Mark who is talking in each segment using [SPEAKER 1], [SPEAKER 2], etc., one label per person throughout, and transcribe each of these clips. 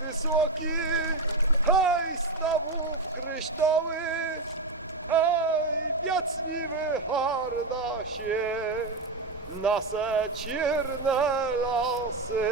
[SPEAKER 1] wysoki, hej, stawów kryształy, hej, wiacniwy harda się, nasze cierne lasy.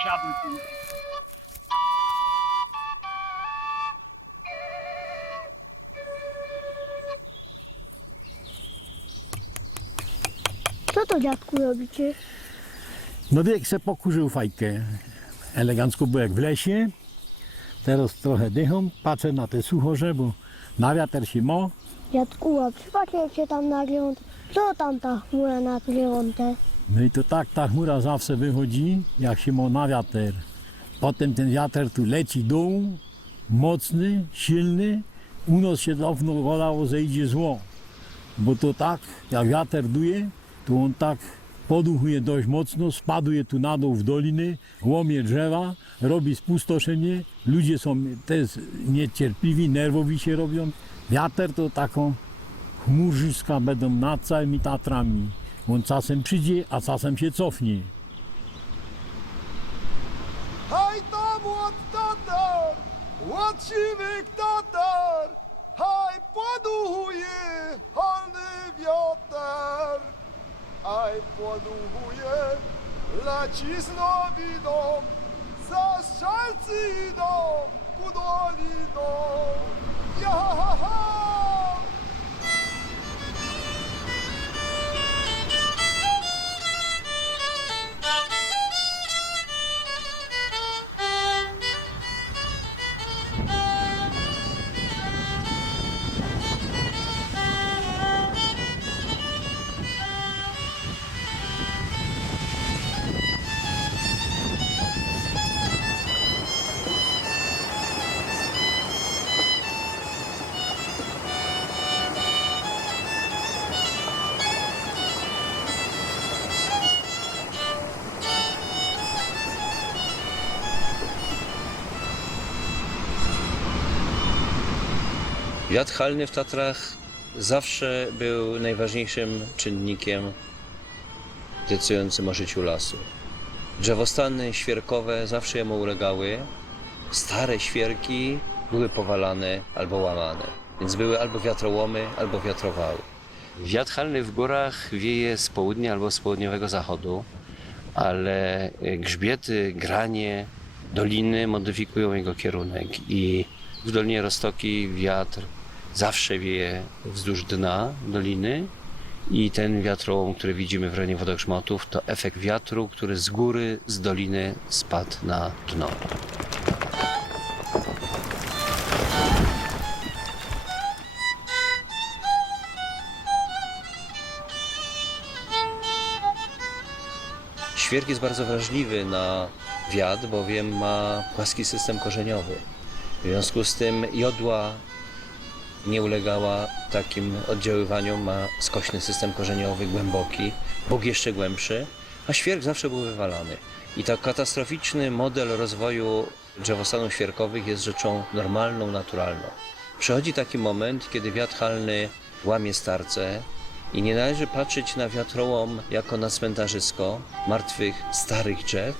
[SPEAKER 2] Tu.
[SPEAKER 3] Co to dziadku robicie?
[SPEAKER 4] No wiek se pokurzył fajkę. Elegancko było jak w lesie. Teraz trochę dychą, patrzę na te suchorze, bo na wiatr się mo.
[SPEAKER 3] Dziadku, a przypadkiem się tam nagląd. Co tam ta chmura na tląte?
[SPEAKER 4] No i to tak ta chmura zawsze wychodzi, jak się mo na wiatr. Potem ten wiatr tu leci dół, mocny, silny. U nas się dawno gadało, że idzie zło. Bo to tak, jak wiatr duje, to on tak poduchuje dość mocno, spaduje tu na dół w doliny, łomie drzewa, robi spustoszenie. Ludzie są też niecierpliwi, nerwowi się robią. Wiatr to taką chmurzyska będą nad całymi Tatrami. On czasem przyjdzie, a czasem się cofnie.
[SPEAKER 1] Hej tam ład tatar, ład siwych tatar, hej poduchuje halny wiatr, hej poduchuje, leci znowu dom, za strzelcy idą, kudoli idą, ja ha ha!
[SPEAKER 5] Wiatr halny w Tatrach zawsze był najważniejszym czynnikiem decydującym o życiu lasu. Drzewostany świerkowe zawsze jemu ulegały. Stare świerki były powalane albo łamane, więc były albo wiatrołomy, albo wiatrowały. Wiatr halny w górach wieje z południa albo z południowego zachodu, ale grzbiety, granie, doliny modyfikują jego kierunek i w Dolinie Roztoki wiatr zawsze wieje wzdłuż dna doliny i ten wiatrołom, który widzimy w rejonie wodogrzmotów, to efekt wiatru, który z góry, z doliny spadł na dno. Świerk jest bardzo wrażliwy na wiatr, bowiem ma płaski system korzeniowy.
[SPEAKER 6] W związku z tym jodła nie ulegała takim oddziaływaniom, ma skośny system korzeniowy, głęboki, bóg jeszcze głębszy, a świerk zawsze był wywalany. I tak katastroficzny model rozwoju drzewostanów świerkowych jest rzeczą normalną, naturalną. Przychodzi taki moment, kiedy wiatr halny łamie starce i nie należy patrzeć na wiatrołom jako na cmentarzysko martwych, starych drzew,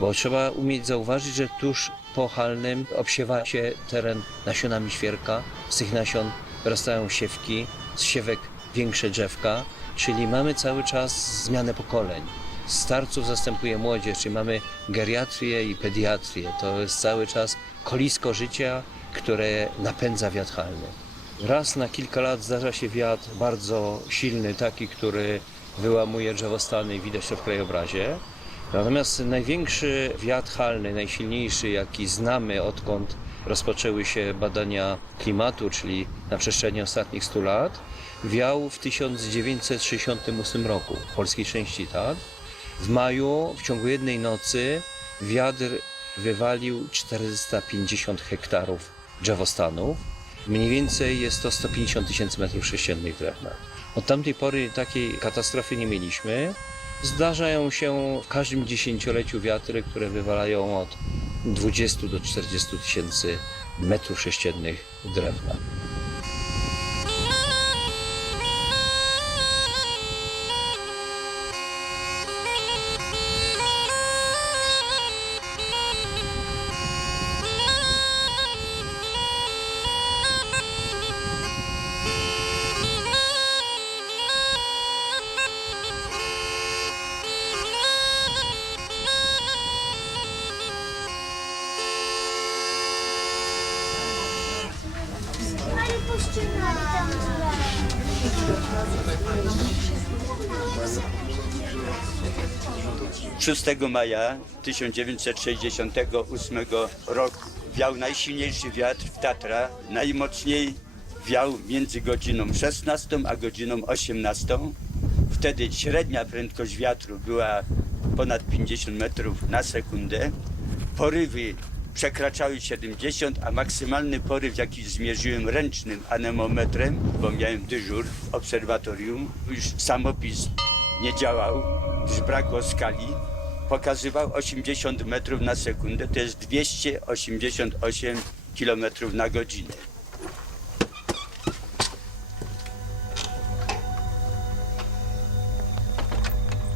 [SPEAKER 6] bo trzeba umieć zauważyć, że tuż po halnym obsiewa się teren nasionami świerka, z tych nasion wyrastają siewki, z siewek większe drzewka, czyli mamy cały czas zmianę pokoleń. Starców zastępuje młodzież, czyli mamy geriatrię i pediatrię. To jest cały czas kolisko życia, które napędza wiatr halny. Raz na kilka lat zdarza się wiatr bardzo silny, taki, który wyłamuje drzewostany i widać to w krajobrazie. Natomiast największy wiatr halny, najsilniejszy, jaki znamy odkąd rozpoczęły się badania klimatu, czyli na przestrzeni ostatnich 100 lat, wiał w 1968 roku w polskiej części Tatr. W maju w ciągu jednej nocy wiatr wywalił 450 hektarów drzewostanów. Mniej więcej jest to 150 tysięcy metrów sześciennych drewna. Od tamtej pory takiej katastrofy nie mieliśmy. Zdarzają się w każdym dziesięcioleciu wiatry, które wywalają od 20 do 40 tysięcy metrów sześciennych drewna.
[SPEAKER 7] 6 maja 1968 roku wiał najsilniejszy wiatr w Tatra. Najmocniej wiał między godziną 16 a godziną 18. Wtedy średnia prędkość wiatru była ponad 50 metrów na sekundę. Porywy przekraczały 70, a maksymalny poryw, jaki zmierzyłem ręcznym anemometrem, bo miałem dyżur w obserwatorium, już samopis nie działał, gdyż brakło skali, pokazywał 80 metrów na sekundę, to jest 288 km na godzinę.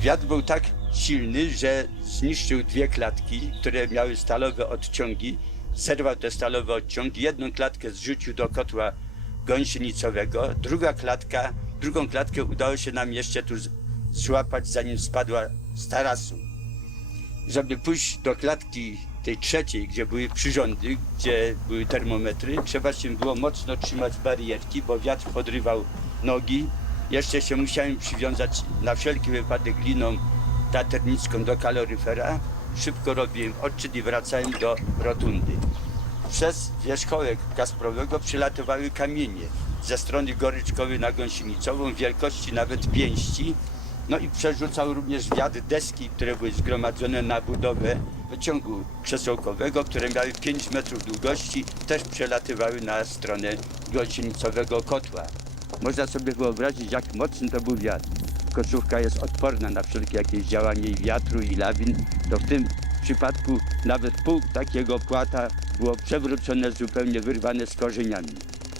[SPEAKER 7] Wiatr był tak silny, że zniszczył dwie klatki, które miały stalowe odciągi. Zerwał te stalowe odciągi. Jedną klatkę zrzucił do kotła gąsienicowego. Druga klatka, drugą klatkę udało się nam jeszcze tu złapać, zanim spadła z tarasu. Żeby pójść do klatki tej trzeciej, gdzie były przyrządy, gdzie były termometry, trzeba się było mocno trzymać barierki, bo wiatr podrywał nogi. Jeszcze się musiałem przywiązać na wszelki wypadek liną taternicką do kaloryfera. Szybko robiłem odczyt i wracałem do rotundy. Przez wierzchołek Kasprowego przylatywały kamienie ze strony Goryczkowej na Gąsienicową, wielkości nawet pięści. No i przerzucał również wiatr deski, które były zgromadzone na budowę wyciągu krzesełkowego, które miały 5 metrów długości, też przelatywały na stronę gąsienicowego kotła. Można sobie wyobrazić, jak mocny to był wiatr. Koczówka jest odporna na wszelkie jakieś działanie i wiatru i lawin, to w tym przypadku nawet pół takiego płata było przewrócone, zupełnie wyrwane z korzeniami.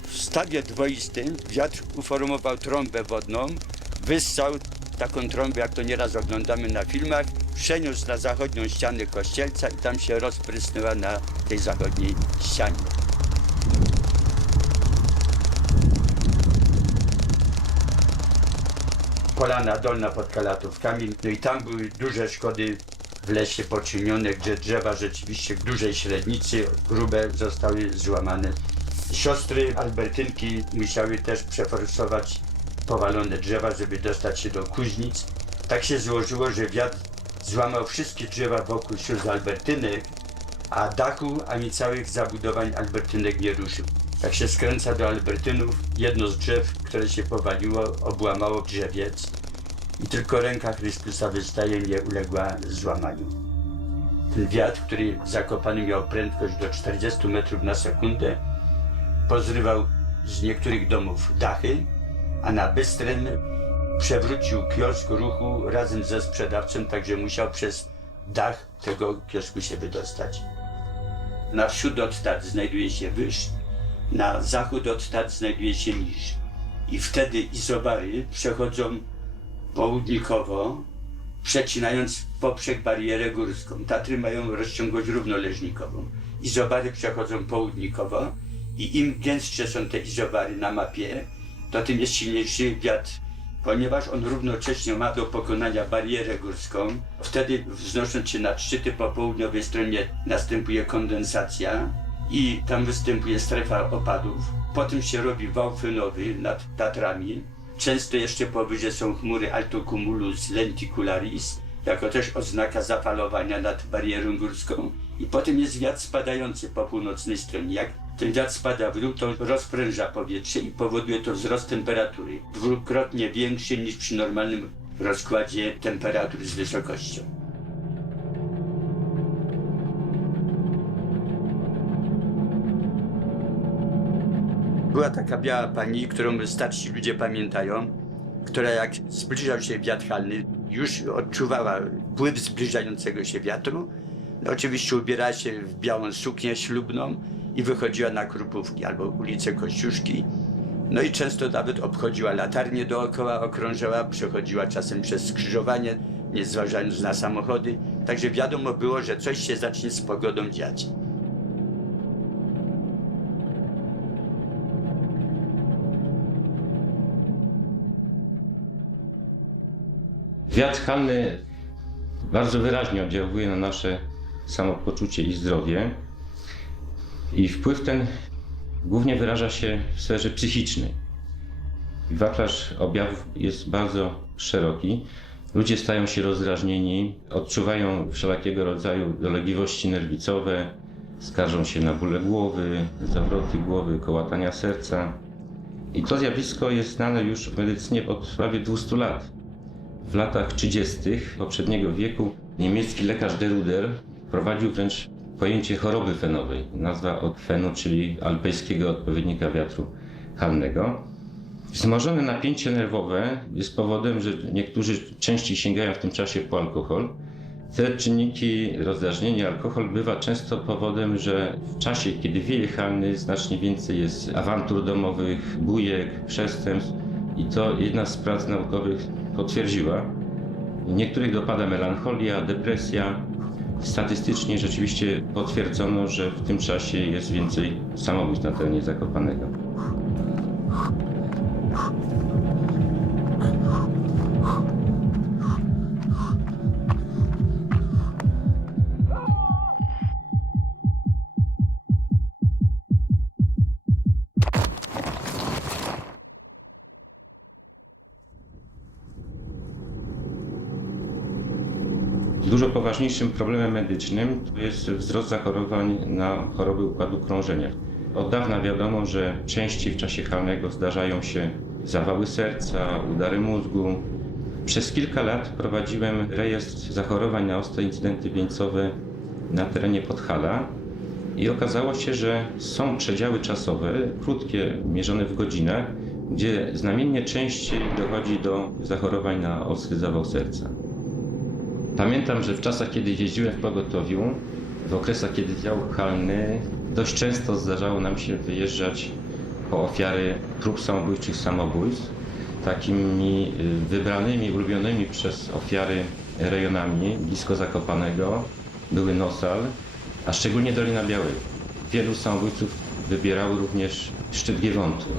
[SPEAKER 7] W stawie dwoistym wiatr uformował trąbę wodną, wyssał taką trąbę, jak to nieraz oglądamy na filmach, przeniósł na zachodnią ścianę kościelca i tam się rozprysnęła na tej zachodniej ścianie. Polana Dolna pod Kalatówkami, no i tam były duże szkody w lesie poczynione, gdzie drzewa rzeczywiście w dużej średnicy, grube, zostały złamane. Siostry Albertynki musiały też przeforsować powalone drzewa, żeby dostać się do kuźnic. Tak się złożyło, że wiatr złamał wszystkie drzewa wokół sióstr Albertynek, a dachu ani całych zabudowań Albertynek nie ruszył. Jak się skręca do Albertynów, jedno z drzew, które się powaliło, obłamało drzewiec i tylko ręka Chrystusa wystaje nie uległa złamaniu. Ten wiatr, który zakopany miał prędkość do 40 metrów na sekundę, pozrywał z niektórych domów dachy, a na Bystrem przewrócił kiosk ruchu razem ze sprzedawcą, także musiał przez dach tego kiosku się wydostać. Na wschód od Tat znajduje się Wyż, na zachód od Tat znajduje się Niż. I wtedy izobary przechodzą południkowo, przecinając poprzek barierę górską. Tatry mają rozciągłość równoleżnikową. Izobary przechodzą południkowo i im gęstsze są te izobary na mapie, to tym jest silniejszy wiatr. Ponieważ on równocześnie ma do pokonania barierę górską, wtedy wznosząc się nad szczyty po południowej stronie następuje kondensacja i tam występuje strefa opadów. Potem się robi wał fenowy nad Tatrami. Często jeszcze powyżej są chmury altocumulus lenticularis, jako też oznaka zapalowania nad barierą górską. I potem jest wiatr spadający po północnej stronie. Jak ten wiatr spada w dół, to rozpręża powietrze i powoduje to wzrost temperatury, dwukrotnie większy niż przy normalnym rozkładzie temperatur z wysokością. Była taka biała pani, którą starsi ludzie pamiętają, która jak zbliżał się wiatr halny, już odczuwała wpływ zbliżającego się wiatru. Oczywiście ubierała się w białą suknię ślubną i wychodziła na Krupówki albo ulicę Kościuszki. No i często nawet obchodziła latarnię dookoła, okrążała, przechodziła czasem przez skrzyżowanie, nie zważając na samochody. Także wiadomo było, że coś się zacznie z pogodą dziać.
[SPEAKER 8] Wiatr halny bardzo wyraźnie oddziałuje na nasze samopoczucie i zdrowie. I wpływ ten głównie wyraża się w sferze psychicznej. Wachlarz objawów jest bardzo szeroki. Ludzie stają się rozdrażnieni, odczuwają wszelakiego rodzaju dolegliwości nerwicowe, skarżą się na bóle głowy, zawroty głowy, kołatania serca. I to zjawisko jest znane już w medycynie od prawie 200 lat. W latach 30. poprzedniego wieku niemiecki lekarz Deruder prowadził wręcz pojęcie choroby fenowej. Nazwa od fenu, czyli alpejskiego odpowiednika wiatru halnego. Wzmożone napięcie nerwowe jest powodem, że niektórzy częściej sięgają w tym czasie po alkohol. Te czynniki rozdrażnienia, alkohol bywa często powodem, że w czasie, kiedy wieje halny, znacznie więcej jest awantur domowych, bujek, przestępstw i to jedna z prac naukowych potwierdziła. Niektórych dopada melancholia, depresja. Statystycznie rzeczywiście potwierdzono, że w tym czasie jest więcej samobójstw na terenie Zakopanego. Dużo poważniejszym problemem medycznym jest wzrost zachorowań na choroby układu krążenia. Od dawna wiadomo, że częściej w czasie halnego zdarzają się zawały serca, udary mózgu. Przez kilka lat prowadziłem rejestr zachorowań na ostre incydenty wieńcowe na terenie Podhala i okazało się, że są przedziały czasowe, krótkie, mierzone w godzinach, gdzie znamiennie częściej dochodzi do zachorowań na ostry zawał serca. Pamiętam, że w czasach, kiedy jeździłem w pogotowiu, w okresach, kiedy dział halny, dość często zdarzało nam się wyjeżdżać po ofiary prób samobójczych samobójstw. Takimi y, wybranymi, ulubionymi przez ofiary rejonami blisko Zakopanego były Nosal, a szczególnie Dolina Białego. Wielu samobójców wybierało również szczyt Giewontu.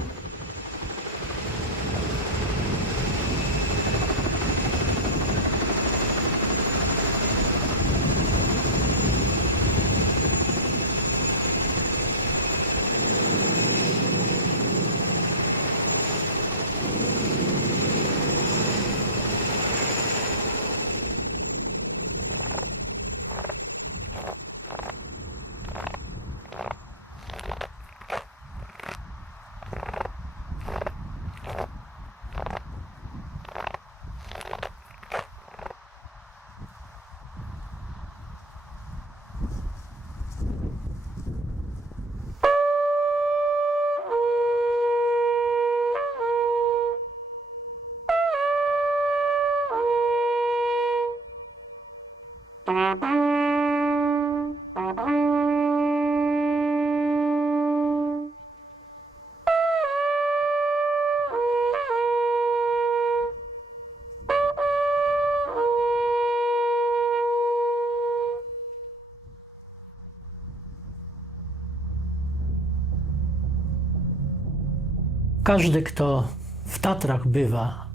[SPEAKER 9] Każdy, kto w Tatrach bywa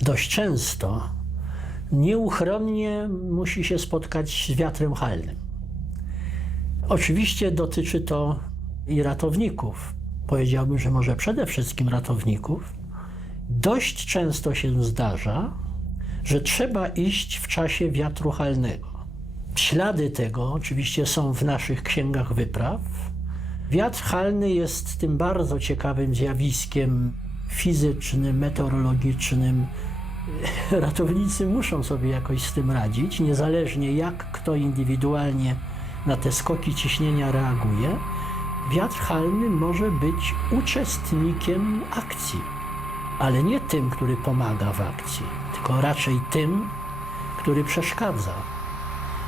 [SPEAKER 9] dość często, nieuchronnie musi się spotkać z wiatrem halnym. Oczywiście dotyczy to i ratowników. Powiedziałbym, że może przede wszystkim ratowników. Dość często się zdarza, że trzeba iść w czasie wiatru halnego. Ślady tego oczywiście są w naszych księgach wypraw. Wiatr halny jest tym bardzo ciekawym zjawiskiem fizycznym, meteorologicznym. Ratownicy muszą sobie jakoś z tym radzić, niezależnie jak kto indywidualnie na te skoki ciśnienia reaguje. Wiatr halny może być uczestnikiem akcji, ale nie tym, który pomaga w akcji, tylko raczej tym, który przeszkadza.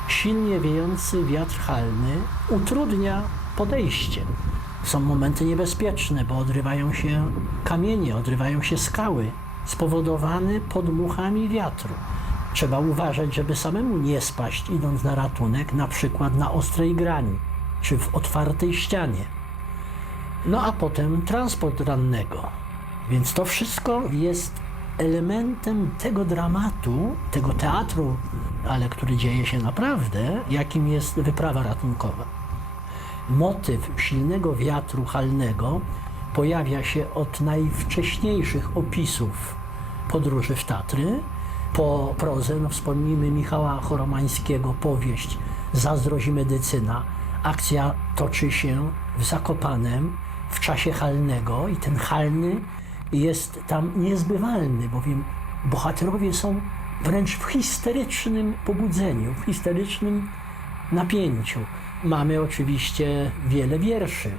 [SPEAKER 9] Silnie wiejący wiatr halny utrudnia podejście. Są momenty niebezpieczne, bo odrywają się kamienie, odrywają się skały, spowodowane podmuchami wiatru. Trzeba uważać, żeby samemu nie spaść, idąc na ratunek, na przykład na ostrej grani czy w otwartej ścianie. No a potem transport rannego. Więc to wszystko jest elementem tego dramatu, tego teatru, ale który dzieje się naprawdę, jakim jest wyprawa ratunkowa. Motyw silnego wiatru halnego pojawia się od najwcześniejszych opisów podróży w Tatry. Po prozę no wspomnijmy Michała Choromańskiego powieść Zazdrość i medycyna. Akcja toczy się w Zakopanem w czasie halnego i ten halny jest tam niezbywalny, bowiem bohaterowie są wręcz w histerycznym pobudzeniu, w histerycznym napięciu. Mamy oczywiście wiele wierszy.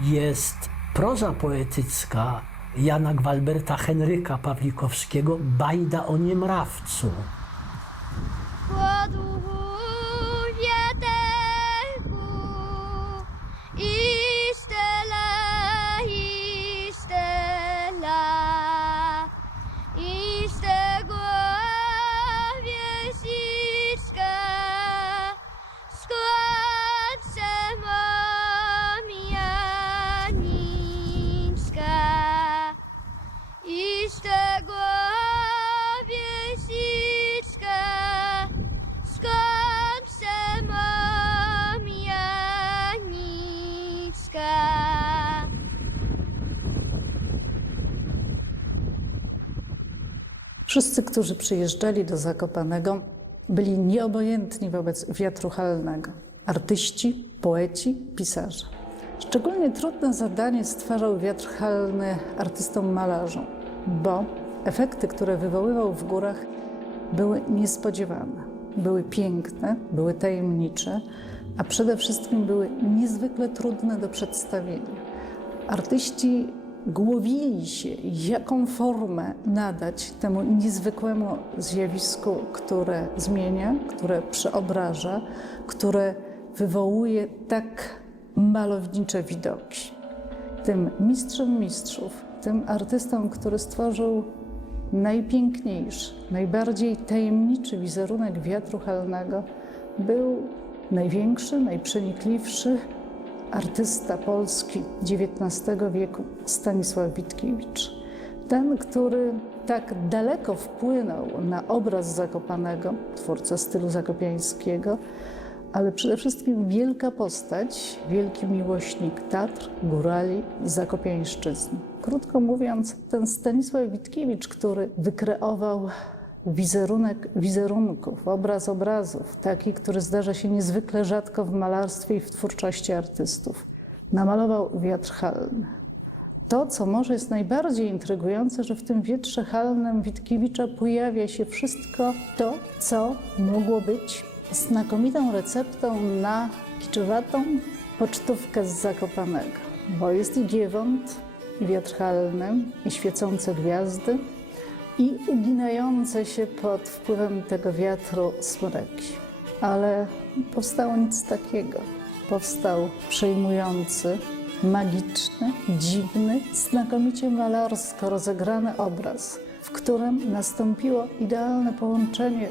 [SPEAKER 9] Jest proza poetycka Jana Gwalberta Henryka Pawlikowskiego Bajda o niemrawcu.
[SPEAKER 10] Poduchu
[SPEAKER 11] Wszyscy, którzy przyjeżdżali do Zakopanego, byli nieobojętni wobec wiatru halnego. Artyści, poeci, pisarze. Szczególnie trudne zadanie stwarzał wiatr halny artystom malarzom, bo efekty, które wywoływał w górach, były niespodziewane. Były piękne, były tajemnicze, a przede wszystkim były niezwykle trudne do przedstawienia. Artyści głowili się, jaką formę nadać temu niezwykłemu zjawisku, które zmienia, które przeobraża, które wywołuje tak malownicze widoki. Tym mistrzem mistrzów, tym artystą, który stworzył najpiękniejszy, najbardziej tajemniczy wizerunek wiatru halnego, był największy, najprzenikliwszy artysta polski XIX wieku Stanisław Witkiewicz. Ten, który tak daleko wpłynął na obraz Zakopanego, twórca stylu zakopiańskiego, ale przede wszystkim wielka postać, wielki miłośnik Tatr, górali i zakopiańszczyzny. Krótko mówiąc, ten Stanisław Witkiewicz, który wykreował wizerunek wizerunków, obraz obrazów, taki, który zdarza się niezwykle rzadko w malarstwie i w twórczości artystów. Namalował wiatr halny. To, co może jest najbardziej intrygujące, że w tym wietrze halnym Witkiewicza pojawia się wszystko to, co mogło być znakomitą receptą na kiczowatą pocztówkę z Zakopanego. Bo jest i Giewont, i wiatr halny, i świecące gwiazdy, i uginające się pod wpływem tego wiatru smreki. Ale powstało nic takiego. Powstał przejmujący, magiczny, dziwny, znakomicie malarsko rozegrany obraz, w którym nastąpiło idealne połączenie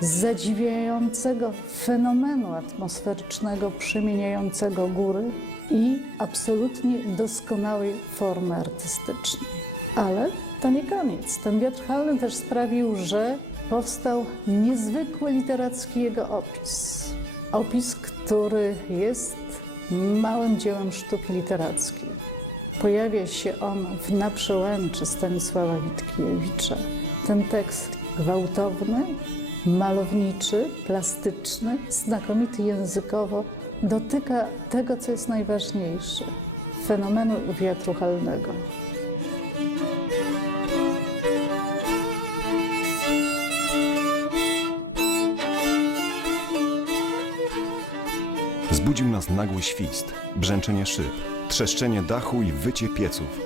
[SPEAKER 11] zadziwiającego fenomenu atmosferycznego przemieniającego góry i absolutnie doskonałej formy artystycznej. Ale to nie koniec. Ten wiatr halny też sprawił, że powstał niezwykły literacki jego opis. Opis, który jest małym dziełem sztuki literackiej. Pojawia się on w Na przełęczy Stanisława Witkiewicza. Ten tekst gwałtowny, malowniczy, plastyczny, znakomity językowo, dotyka tego, co jest najważniejsze fenomenu wiatru halnego.
[SPEAKER 12] Zbudził nas nagły świst, brzęczenie szyb, trzeszczenie dachu i wycie pieców.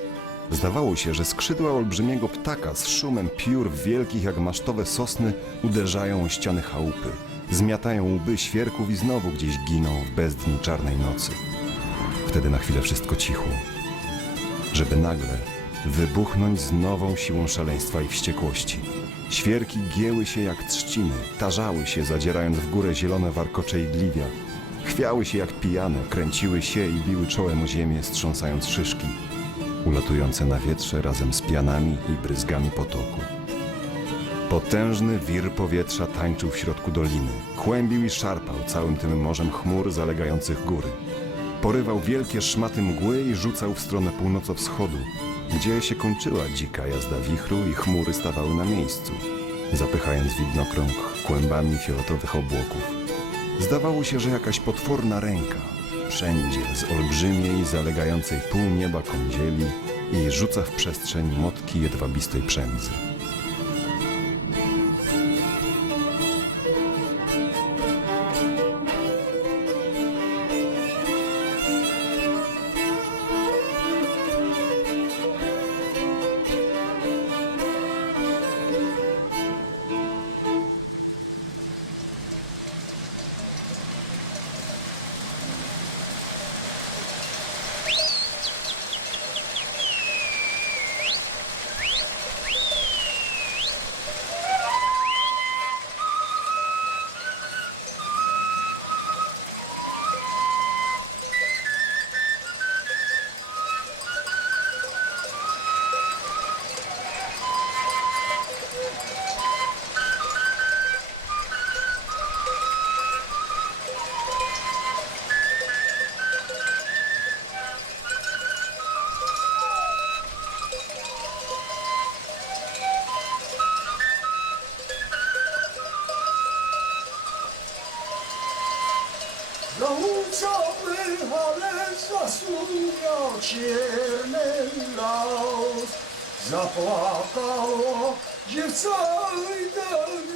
[SPEAKER 12] Zdawało się, że skrzydła olbrzymiego ptaka z szumem piór wielkich jak masztowe sosny uderzają o ściany chałupy, zmiatają łby świerków i znowu gdzieś giną w bezdni czarnej nocy. Wtedy na chwilę wszystko cichło, żeby nagle wybuchnąć z nową siłą szaleństwa i wściekłości. Świerki gięły się jak trzciny, tarzały się, zadzierając w górę zielone warkocze igliwia. Chwiały się jak pijane, kręciły się i biły czołem o ziemię, strząsając szyszki, ulatujące na wietrze razem z pianami i bryzgami potoku. Potężny wir powietrza tańczył w środku doliny, kłębił i szarpał całym tym morzem chmur zalegających góry. Porywał wielkie szmaty mgły i rzucał w stronę północo-wschodu, gdzie się kończyła dzika jazda wichru i chmury stawały na miejscu, zapychając widnokrąg kłębami fioletowych obłoków. Zdawało się, że jakaś potworna ręka wszędzie z olbrzymiej, zalegającej pół nieba kądzieli i rzuca w przestrzeń motki jedwabistej przędzy.
[SPEAKER 13] Zapłakało dziewca i ten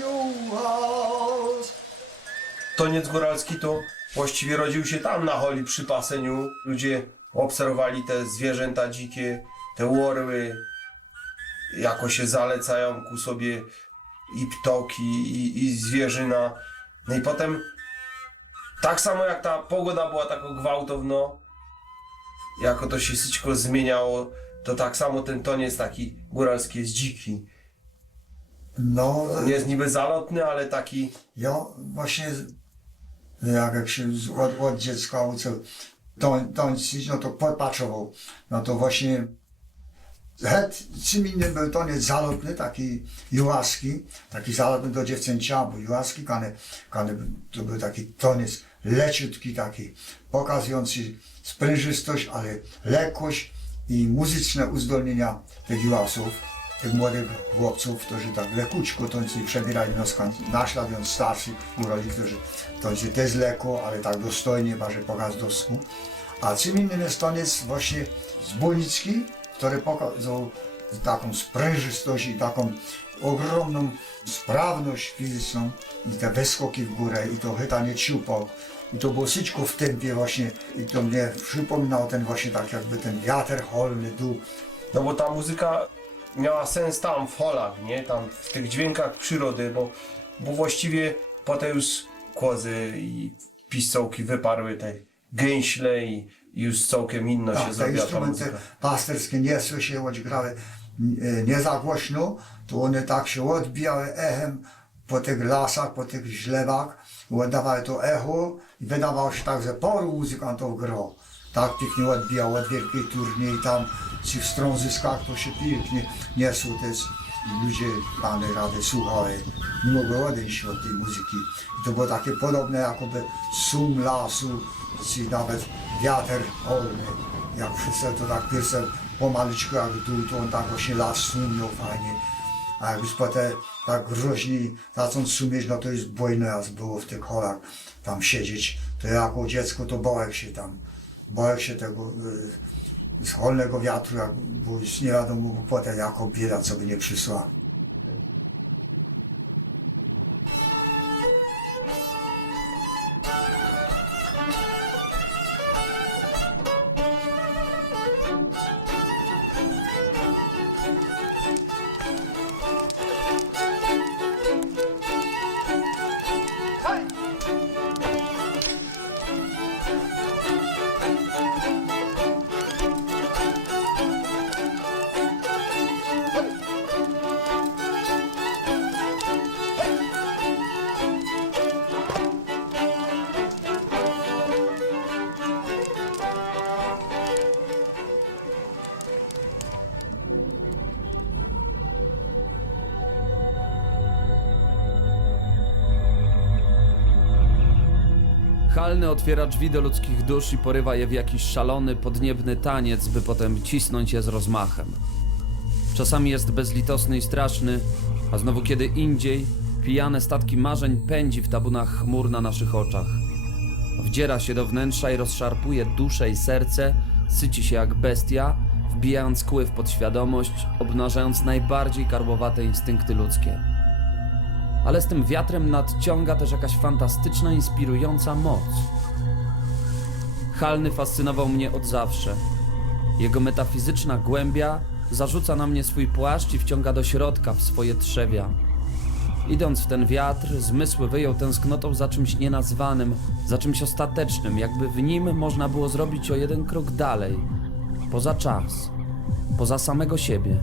[SPEAKER 13] juchas.
[SPEAKER 1] Toniec góralski to właściwie rodził się tam na holi przy paseniu. Ludzie obserwowali te zwierzęta dzikie, te orły, jako się zalecają ku sobie i ptoki, i, i zwierzyna. No i potem, tak samo jak ta pogoda była taka gwałtowno, jako to się wszystko zmieniało, to tak samo ten toniec taki góralski jest dziki.
[SPEAKER 13] No,
[SPEAKER 1] Jest niby zalotny, ale taki
[SPEAKER 13] ja właśnie jak, jak się z- od, od dziecka uczył no to popatrzował. No to właśnie het, czym innym był toniec zalotny, taki jułaski, taki zalotny do dziewczęcia, bo jułaski, kane, kane, to był taki toniec leciutki taki, pokazujący sprężystość, ale lekkość i muzyczne uzdolnienia tych jułasów tych młodych chłopców, którzy tak lekućko tańczyli, przebierali nos naśladując starszych górali, którzy tańczyli też lekko, ale tak dostojnie, barze pokaz dosku. A czym innym jest taniec właśnie zbójnicki, który pokazał taką sprężystość i taką ogromną sprawność fizyczną i te wyskoki w górę i to chytanie ciupał. I to było wszystko w tempie właśnie i to mnie przypominało ten właśnie tak jakby ten wiatr holny, dół.
[SPEAKER 1] No bo ta muzyka miała sens tam, w holach, nie? Tam w tych dźwiękach przyrody, bo, bo właściwie potem już kozy i pistołki wyparły te gęśle i, już całkiem inno się
[SPEAKER 13] Tak, te
[SPEAKER 1] zrobiła ta
[SPEAKER 13] instrumenty
[SPEAKER 1] muzyka.
[SPEAKER 13] pasterskie nie sły się, choć grały e, nie za głośno, to one tak się odbijały echem po tych lasach, po tych źlewach, oddawały to echo i wydawało się tak, że paru muzykantów grał. Tak pięknie odbijało od wielkiej turniej, tam ci w strązyskach to się pięknie niosło też i ludzie dane rady słuchali, nie mogły odejść od tej muzyki. I to było takie podobne jakoby szum lasu, czy nawet wiatr polny. Jak wszyscy to tak pierwsze pomalutku jak dół, to on tak właśnie las szumiał fajnie. A jak już potem tak groźni zacząć szumieć, no to już bojne raz było w tych holach tam siedzieć. To ja jako dziecko to bałem się tam, bałem się tego y, z wiatru, jak, bo już nie wiadomo bo potem jako bieda, co by nie przyszła.
[SPEAKER 14] Halny otwiera drzwi do ludzkich dusz i porywa je w jakiś szalony, podniebny taniec, by potem cisnąć je z rozmachem. Czasami jest bezlitosny i straszny, a znowu kiedy indziej pijane statki marzeń pędzi w tabunach chmur na naszych oczach. Wdziera się do wnętrza i rozszarpuje duszę i serce, syci się jak bestia, wbijając kły w podświadomość, obnażając najbardziej karłowate instynkty ludzkie ale z tym wiatrem nadciąga też jakaś fantastyczna, inspirująca moc. Halny fascynował mnie od zawsze. Jego metafizyczna głębia zarzuca na mnie swój płaszcz i wciąga do środka w swoje trzewia. Idąc w ten wiatr, zmysły wyjął tęsknotą za czymś nienazwanym, za czymś ostatecznym, jakby w nim można było zrobić o jeden krok dalej, poza czas, poza samego siebie.